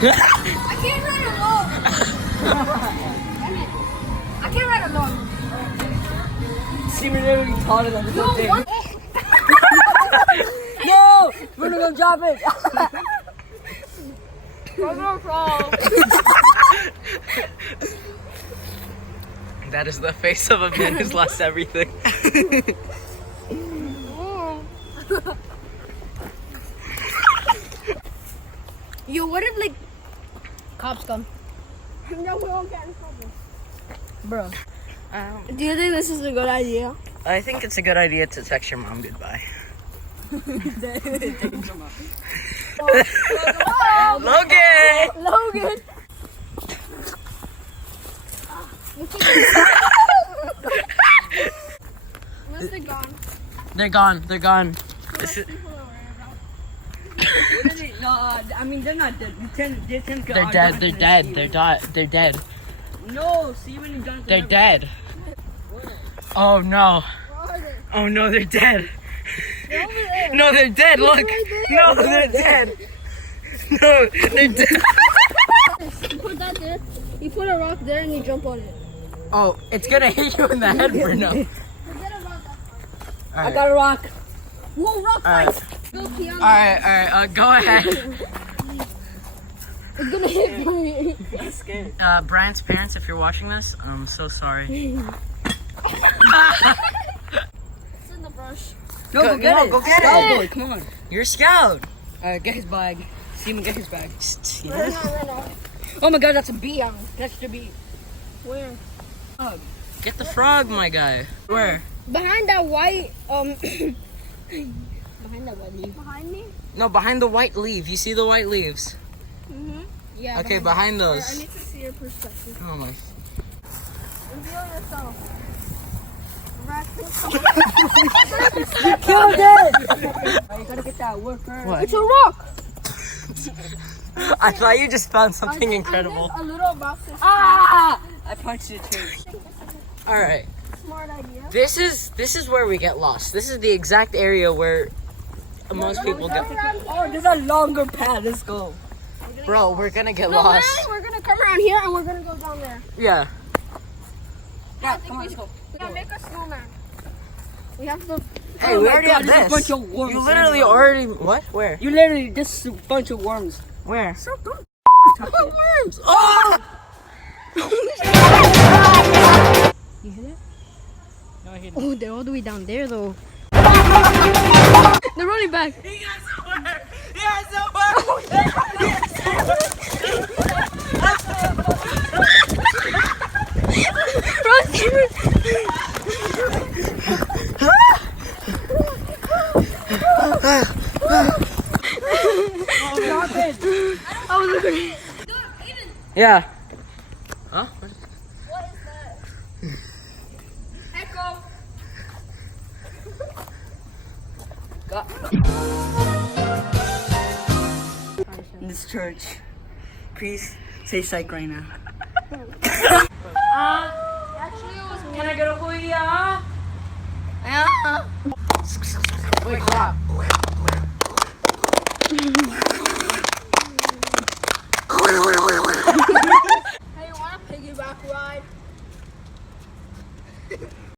I can't run alone. I can't run alone. Steven literally taller than the No, thing. what? No! We're gonna drop it! That is the face of a man who's lost everything. Yo, what if like cops come? No, we won't get in trouble. Bro. Do you think this is a good idea? I think it's a good idea to text your mom goodbye. Logan! Logan. Unless they're gone. They're gone. They're gone. This is, No, I mean, they're not dead. They can go. they're dead. They're dead. They're dead. No, see when you done. They're dead. Oh no. Where are they? Oh no, they're dead. They're over there. No, they're dead. Look. No, they're dead. No, they're dead. You put that there. You put a rock there and you jump on it. Oh, it's gonna hit you in the head, Bruno. Forget about that. I got a rock. Whoa, rock Alright. fight. Go pee on it. Alright, go ahead. It's gonna hit me. I'm scared. Brian's parents, if you're watching this, I'm so sorry. It's in the brush. No, go get it. Go get Scout it. boy, come on. You're a scout. Alright, get his bag. Steven, get his bag. Run out. Oh my god, that's a bee. That's the bee. Where? Get the frog, my guy. Where? Behind that white, behind that white leaf. Behind me? No, behind the white leaf. You see the white leaves? Mm-hmm. Yeah. Okay, behind I those. need to see your perspective. Oh my. Reveal yourself. You killed it! You gotta get that wood first. What? It's a rock. I thought you just found something incredible. A little rock. Ah! I punched it too. All right. Smart idea. This is where we get lost. This is the exact area where most people get. Oh, there's a longer path. Let's go. Bro, we're gonna get No, lost. we're gonna come around here and we're gonna go down there. Yeah. Yeah, come on, let's go. We gotta make a snowman. We have to. Hey, Oh we my already God, have there's a this. bunch of worms. You literally already what? Where? You literally, this is a bunch of worms. Where? So don't Worms. Oh! You hear that? No, I hit it. Oh, they're all the way down there though. They're running back. He got somewhere. He got Run, Steven. Stop it. I was looking. Yeah. Huh? What is that? Echo. In this church, please say psych right now. Actually, it was me. Can I get a kuya? Wait, stop.